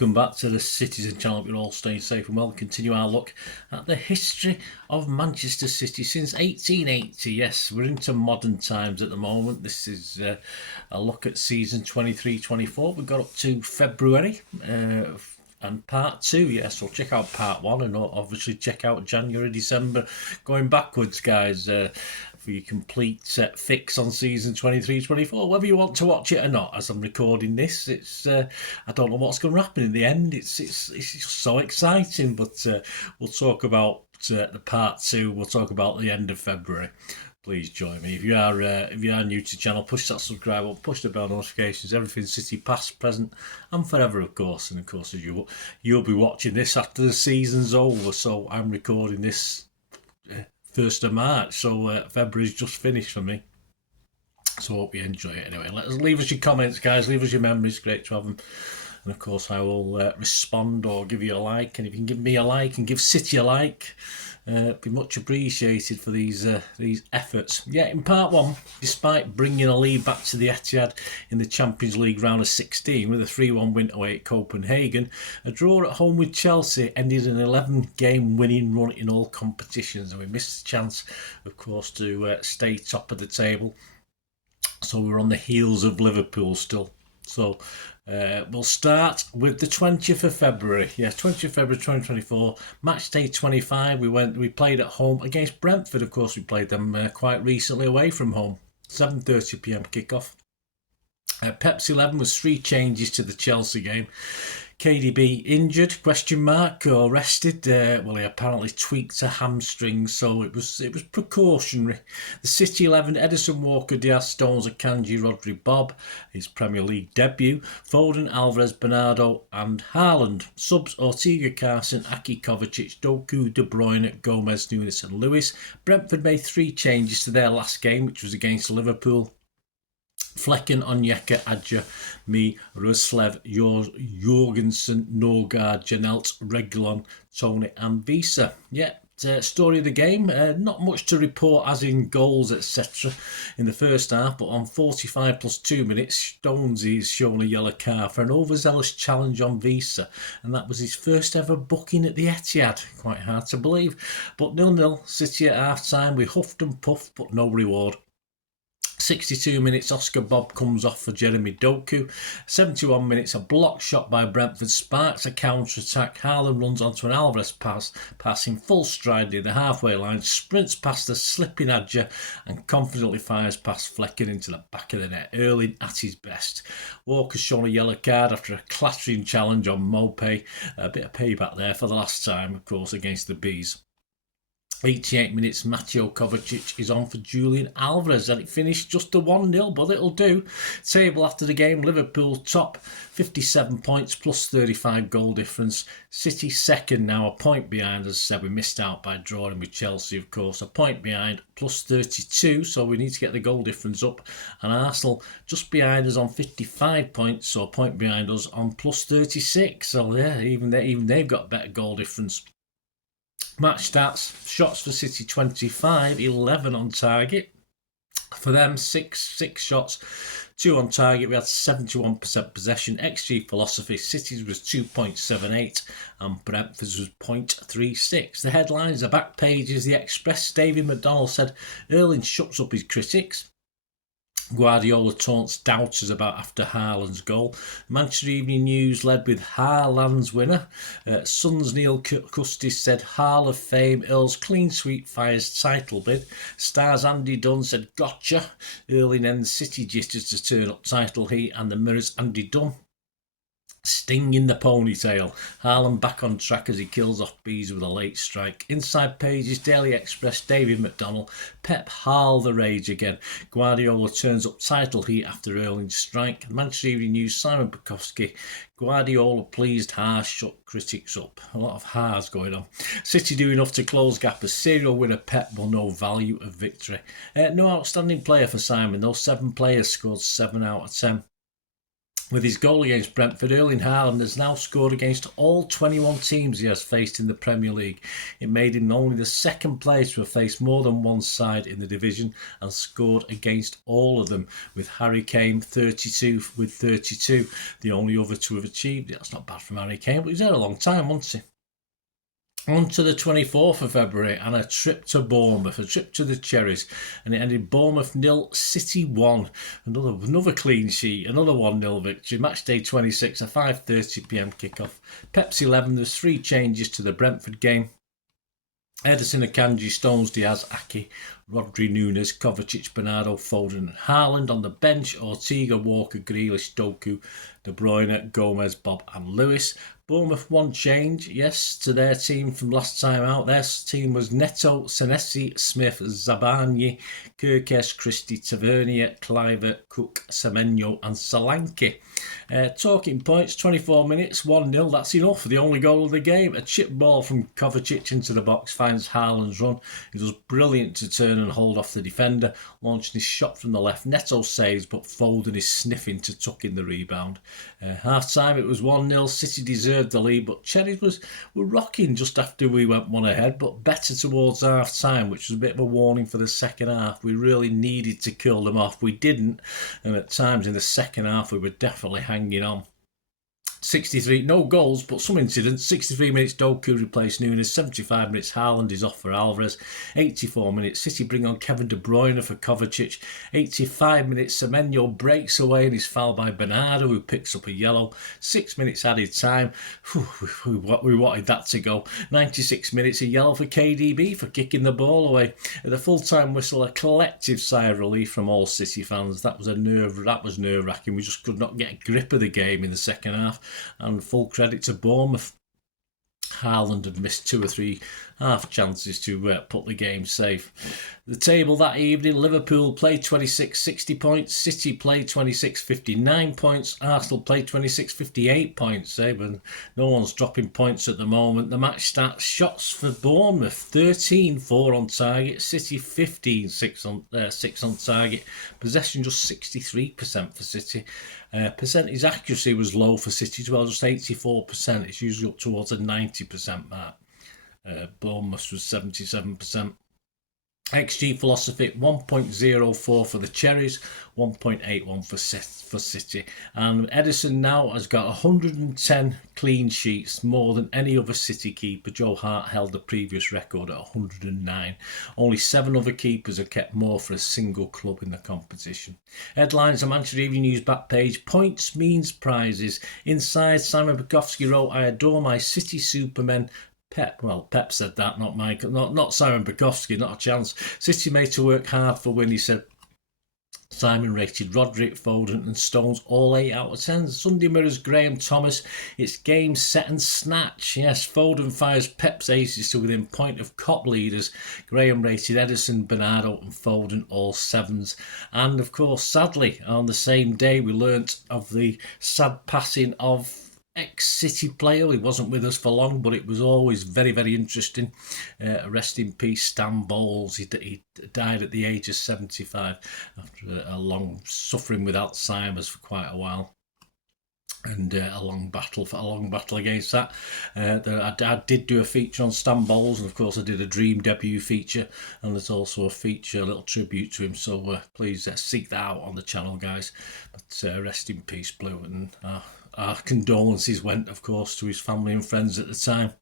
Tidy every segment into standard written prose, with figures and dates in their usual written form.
welcome back to the Citizen channel. We're all staying safe and well. Continue our look at the history of Manchester City since 1880. Yes, we're into modern times at the moment. This is a look at season 23-24. We got up to February and part 2. Yes, so check out part 1 and obviously check out January, December, going backwards, guys, for your complete fix on season 23-24, whether you want to watch it or not. As I'm recording this, it's I don't know what's going to happen in the end. It's just so exciting, but we'll talk about the part 2. We'll talk about the end of February. Please join me. If you are new to the channel, push that subscribe button, push the bell notifications, everything City past, present and forever, of course. And of course, as you'll be watching this after the season's over, so I'm recording this 1st of March, so February's just finished for me. So hope you enjoy it anyway. Leave us your comments, guys. Leave us your memories. Great to have them. And of course, I will respond or give you a like. And if you can give me a like and give City a like, it'd be much appreciated for these efforts. Yeah, in part 1, despite bringing a lead back to the Etihad in the Champions League round of 16 with a 3-1 win away at Copenhagen, a draw at home with Chelsea ended an 11-game winning run in all competitions, and we missed the chance, of course, to stay top of the table. So we're on the heels of Liverpool still. So we'll start with the 20th of February. Yes, 20th of February 2024, match day 25. We played at home against Brentford. Of course, we played them quite recently away from home. 7:30 p.m. kickoff. Pep's 11 was 3 changes to the Chelsea game. KDB injured, ? Or rested. Well, he apparently tweaked a hamstring, so it was precautionary. The City 11, Edison, Walker, Diaz, Stones, Akanji, Rodri, Bob, his Premier League debut. Foden, Alvarez, Bernardo and Haaland. Subs, Ortega, Carson, Aki, Kovacic, Doku, De Bruyne, Gomez, Nunes and Lewis. Brentford made 3 changes to their last game, which was against Liverpool. Flecken, Onyeka, Adja, me, Ruslev, Jorgensen, Norgard, Janelt, Reguilon, Tony and Visa. Yeah, story of the game, not much to report as in goals etc. in the first half, but on 45 plus 2 minutes, Stonesy is shown a yellow card for an overzealous challenge on Visa, and that was his first ever booking at the Etihad. Quite hard to believe, but 0-0, City at half time. We huffed and puffed, but no reward. 62 minutes, Oscar Bob comes off for Jeremy Doku. 71 minutes, a block shot by Brentford sparks a counter-attack. Haaland runs onto an Alvarez pass, passing full stride near the halfway line, sprints past the slipping Adja and confidently fires past Flecken into the back of the net. Erling at his best. Walker's shown a yellow card after a clattering challenge on Mopé. A bit of payback there for the last time, of course, against the Bees. 88 minutes, Mateo Kovacic is on for Julian Alvarez, and it finished just a 1-0, but it'll do. Table after the game, Liverpool top, 57 points plus 35 goal difference. City second now, a point behind. As I said, we missed out by drawing with Chelsea, of course. A point behind, plus 32, so we need to get the goal difference up. And Arsenal just behind us on 55 points, so a point behind us on plus 36. So yeah, even they've got a better goal difference. Match stats, shots for City 25, 11 on target. For them, six shots, 2 on target. We had 71% possession. XG philosophy, City's was 2.78 and Brentford's was 0.36. The headlines, the back pages, the Express. David McDonnell said Erling shuts up his critics. Guardiola taunts doubters about after Haaland's goal. Manchester Evening News led with Haaland's winner. Sun's Neil Custis said Hall of Fame, Earl's clean sweep fires title bid. Stars Andy Dunn said gotcha. Erling ends City jitters to turn up title heat, and the Mirror's Andy Dunn. Sting in the ponytail. Haaland back on track as he kills off Bees with a late strike. Inside pages, Daily Express, David McDonnell. Pep Hall the rage again. Guardiola turns up title heat after Erling's strike. Manchester Evening News, Simon Bukowski. Guardiola pleased, harsh, shut critics up. A lot of ha's going on. City do enough to close gap as serial winner Pep will know value of victory. No outstanding player for Simon. Those 7 players scored 7 out of 10. With his goal against Brentford, Erling Haaland has now scored against all 21 teams he has faced in the Premier League. It made him only the second player to have faced more than one side in the division and scored against all of them, with Harry Kane 32 with 32, the only other to have achieved it. That's not bad from Harry Kane, but he was there a long time, wasn't he? On to the 24th of February and a trip to Bournemouth, a trip to the Cherries, and it ended Bournemouth 0, City 1. Another clean sheet, another 1-0 victory. Match day 26, a 5:30pm kickoff. Pep's 11, there's 3 changes to the Brentford game. Ederson, Akanji, Stones, Diaz, Aki, Rodri, Nunes, Kovacic, Bernardo, Foden and Haaland. On the bench, Ortega, Walker, Grealish, Doku, De Bruyne, Gomez, Bob and Lewis. Bournemouth one change, yes, to their team from last time out. Their team was Neto, Senesi, Smith, Zabani, Kirkes, Christie, Tavernier, Cliver, Cook, Semenyo and Solanke. Talking points, 24 minutes, 1-0, that's enough. The only goal of the game, a chip ball from Kovacic into the box finds Haaland's run. He does brilliant to turn and hold off the defender, launching his shot from the left. Neto saves, but Foden is sniffing to tuck in the rebound. Half time, it was 1-0. City deserved the lead, but Cherries were rocking just after we went one ahead, but better towards half time, which was a bit of a warning for the second half. We really needed to kill them off. We didn't, and at times in the second half we were definitely hanging on. 63, no goals, but some incidents. 63 minutes, Doku replaced Nunes. 75 minutes, Haaland is off for Alvarez. 84 minutes, City bring on Kevin De Bruyne for Kovacic. 85 minutes, Semenyo breaks away and is fouled by Bernardo, who picks up a yellow. 6 minutes added time. We wanted that to go. 96 minutes, a yellow for KDB for kicking the ball away. At the full-time whistle, a collective sigh of relief from all City fans. That was nerve-wracking. We just could not get a grip of the game in the second half. And full credit to Bournemouth. Haaland had missed 2 or 3 half chances to put the game safe. The table that evening, Liverpool played 26, 60 points. City played 26, 59 points. Arsenal played 26, 58 points. But no one's dropping points at the moment. The match stats, shots for Bournemouth, 13, 4 on target. City, 15, 6 on target. Possession just 63% for City. Percentage accuracy was low for City as well, just 84%. It's usually up towards a 90% mark. Bournemouth was 77%. XG philosophy 1.04 for the Cherries, 1.81 for City. And Ederson now has got 110 clean sheets, more than any other City keeper. Joe Hart held the previous record at 109. Only 7 other keepers have kept more for a single club in the competition. Headlines, the Manchester Evening News back page. Points means prizes. Inside, Simon Bukowski wrote, I adore my City Supermen. Pep said that, not Mike, not Simon Bukowski, not a chance. City made to work hard for win, he said. Simon rated Rodri, Foden and Stones all 8 out of 10. Sunday Mirror's Graham Thomas, it's game, set and snatch. Yes, Foden fires Pep's aces to within point of cop leaders. Graham rated Ederson, Bernardo and Foden all 7s. And of course, sadly, on the same day we learnt of the sad passing of ex-City player. He wasn't with us for long, but it was always very, very interesting. Rest in peace, Stan Bowles. He died at the age of 75 after a long suffering with Alzheimer's for quite a while. And a long battle against that. I did do a feature on Stan Bowles, and of course I did a Dream debut feature, and there's also a feature, a little tribute to him, so please seek that out on the channel, guys. But rest in peace, Blue, and our condolences went, of course, to his family and friends at the time.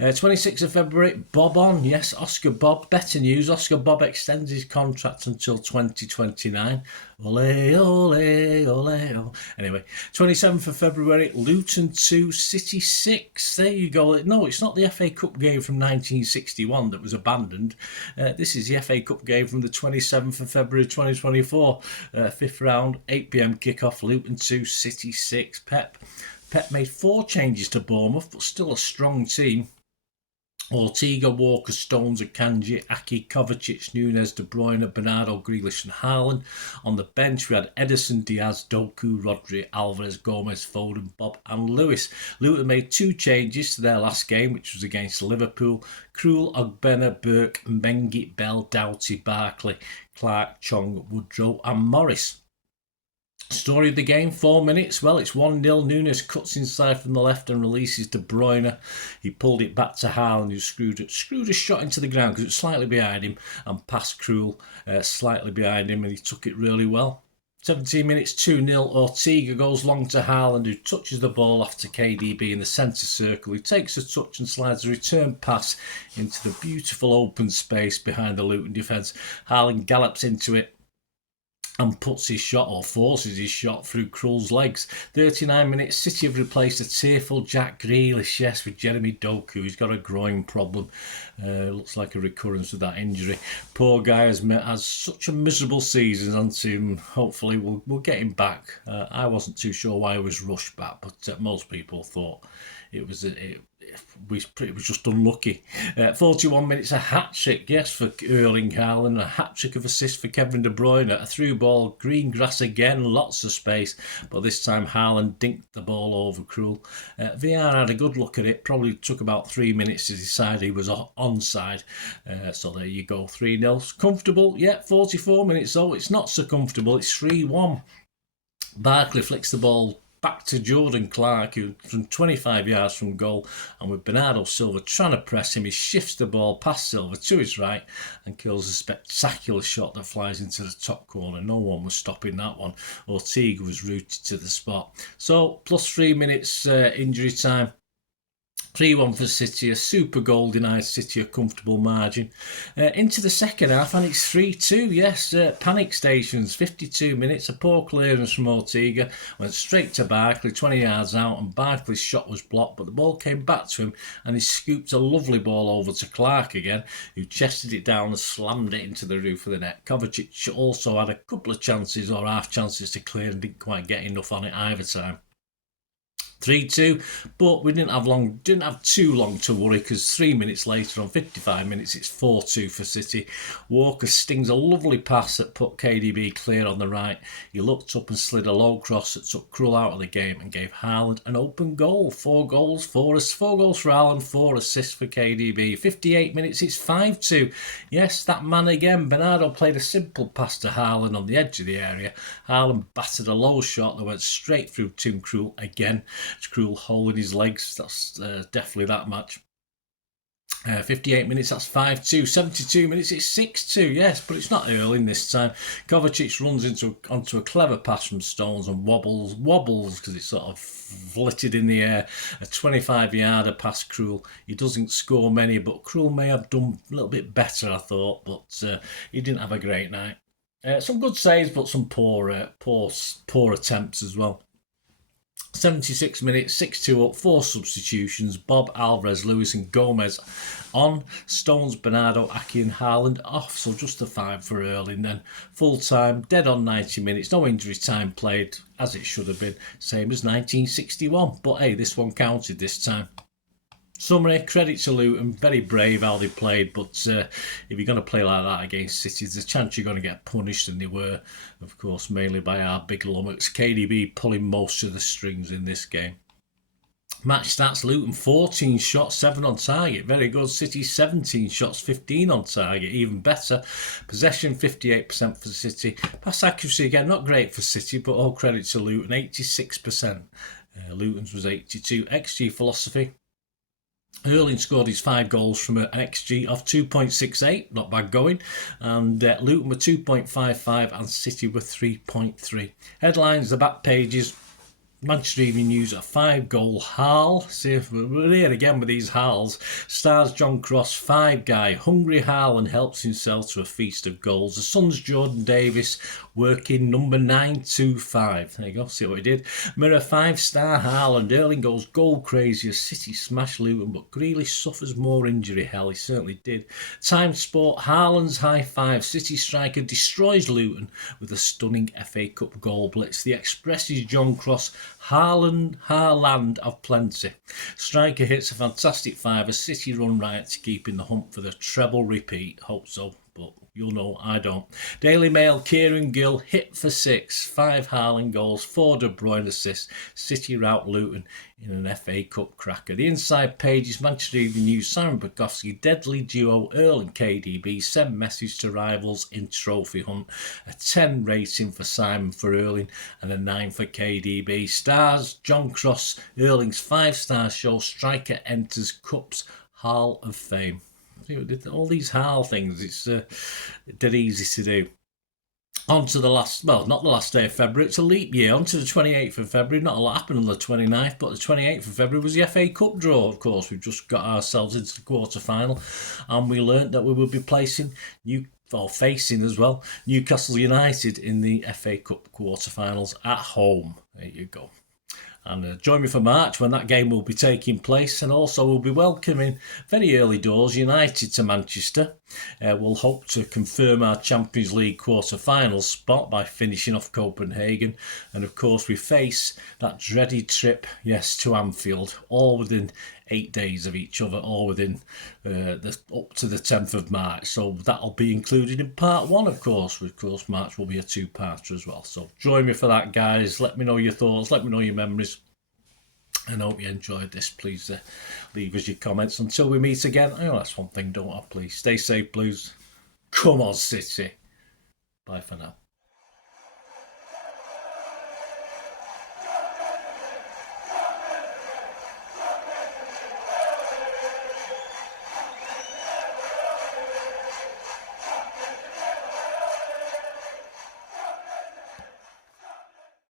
26th of February, Bob on. Yes, Oscar Bob. Better news. Oscar Bob extends his contract until 2029. Ole, ole, ole, ole. Anyway, 27th of February, Luton 2, City 6. There you go. No, it's not the FA Cup game from 1961 that was abandoned. This is the FA Cup game from the 27th of February 2024. 5th round, 8pm kickoff, Luton 2, City 6. Pep made 4 changes to Bournemouth, but still a strong team. Ortega, Walker, Stones, Akanji, Aki, Kovacic, Nunes, De Bruyne, Bernardo, Grealish and Haaland. On the bench we had Ederson, Diaz, Doku, Rodri, Alvarez, Gomez, Foden, Bob and Lewis. Luton made 2 changes to their last game, which was against Liverpool. Krul, Ogbena, Burke, Mengi, Bell, Doughty, Barkley, Clark, Chong, Woodrow and Morris. Story of the game, 4 minutes. Well, it's 1-0. Nunes cuts inside from the left and releases De Bruyne. He pulled it back to Haaland, who screwed a shot into the ground because it was slightly behind him, and passed Krul slightly behind him, and he took it really well. 17 minutes, 2-0. Ortega goes long to Haaland, who touches the ball off to KDB in the centre circle, who takes a touch and slides a return pass into the beautiful open space behind the Luton defence. Haaland gallops into it and puts his shot, or forces his shot, through Krul's legs. 39 minutes, City have replaced a tearful Jack Grealish, yes, with Jeremy Doku. He's got a groin problem. Looks like a recurrence of that injury. Poor guy has such a miserable season, and hopefully we'll get him back. I wasn't too sure why he was rushed back, but most people thought it was just unlucky. 41 minutes, a hat-trick, yes, for Erling Haaland, a hat-trick of assists for Kevin De Bruyne, a through ball, green grass again, lots of space, but this time Haaland dinked the ball over Krul. VR had a good look at it, probably took about 3 minutes to decide he was onside, so there you go, 3-0. Comfortable, yeah, 44 minutes though, it's not so comfortable, it's 3-1. Barkley flicks the ball back to Jordan Clark, who from 25 yards from goal, and with Bernardo Silva trying to press him, he shifts the ball past Silva to his right and kills a spectacular shot that flies into the top corner. No one was stopping that one. Ortega was rooted to the spot. So plus 3 minutes injury time. 3-1 for City, a super goal denies City a comfortable margin. Into the second half, and it's 3-2, yes, panic stations, 52 minutes, a poor clearance from Ortega, went straight to Barkley, 20 yards out, and Barkley's shot was blocked, but the ball came back to him, and he scooped a lovely ball over to Clark again, who chested it down and slammed it into the roof of the net. Kovacic also had a couple of chances, or half chances, to clear, and didn't quite get enough on it either time. 3-2, but we didn't have too long to worry, because 3 minutes later, on 55 minutes, it's 4-2 for City. Walker stings a lovely pass that put KDB clear on the right. He looked up and slid a low cross that took Krul out of the game and gave Haaland an open goal. 4 goals for Haaland, 4 assists for KDB. 58 minutes, it's 5-2. Yes, that man again. Bernardo played a simple pass to Haaland on the edge of the area. Haaland battered a low shot that went straight through Tim Krul again. Krul hole in his legs, that's definitely that much. 58 minutes, that's 5-2. 72 minutes, it's 6-2, yes, but it's not Erling this time. Kovacic runs onto a clever pass from Stones and wobbles because it's sort of flitted in the air. A 25-yarder past Krul. He doesn't score many, but Krul may have done a little bit better, I thought, but he didn't have a great night. Some good saves, but some poor attempts as well. 76 minutes, 6-2 up, 4 substitutions, Bob, Alvarez, Lewis and Gomez on, Stones, Bernardo, Aki and Haaland off, so just a 5 for Erling then. Full time, dead on 90 minutes, no injury time played, as it should have been, same as 1961, but hey, this one counted this time. Summary, credit to Luton, very brave how they played, but if you're going to play like that against City, there's a chance you're going to get punished, and they were, of course, mainly by our big lummox. KDB pulling most of the strings in this game. Match stats, Luton 14 shots, 7 on target, very good. City 17 shots, 15 on target, even better. Possession 58% for City. Pass accuracy again, not great for City, but all credit to Luton, 86%. Luton's was 82. XG philosophy. Erling scored his 5 goals from an XG of 2.68, not bad going, and Luton were 2.55 and City were 3.3. Headlines, the back pages. Manchester Evening News, a 5-goal haul. See, we're here again with these hauls. Stars John Cross, 5 guy. Hungry Haaland helps himself to a feast of goals. The Sun's Jordan Davis working number 925. There you go, see what he did. Mirror, 5-star Haaland. Erling goes goal crazy as City smash Luton, but Grealish suffers more injury hell. He certainly did. Time Sport, Haaland's high 5. City striker destroys Luton with a stunning FA Cup goal blitz. The Express is John Cross. Haaland of plenty. Striker hits a fantastic 5 as City run riot to keep in the hunt for the treble repeat. Hope so, but You'll know, I don't. Daily Mail, Kieran Gill, hit for 6, 5 Haaland goals, 4 De Bruyne assists, City rout Luton in an FA Cup cracker. The inside page is Manchester Evening News, Simon Bukowski, deadly duo Erling KDB, send message to rivals in trophy hunt. A 10 rating for Simon for Erling and a 9 for KDB. Stars, John Cross, Erling's 5-star show, striker enters Cups Hall of Fame. All these HAL things, it's dead easy to do. On to the last, well, not the last day of February, it's a leap year. On to the 28th of February. Not a lot happened on the 29th, but the 28th of February was the FA Cup draw, of course. We've just got ourselves into the quarter-final, and we learnt that we would be facing as well, Newcastle United in the FA Cup quarter-finals at home. There you go. And join me for March when that game will be taking place, and also we'll be welcoming very early doors United to Manchester. We'll hope to confirm our Champions League quarter-final spot by finishing off Copenhagen, and of course we face that dreaded trip, to Anfield, all within 8 days of each other, all within up to the 10th of March. So that'll be included in part 1, of course. Of course, March will be a 2-parter as well. So join me for that, guys. Let me know your thoughts. Let me know your memories. And I hope you enjoyed this. Please leave us your comments. Until we meet again, that's one thing, don't I? Please stay safe, Blues. Come on, City. Bye for now.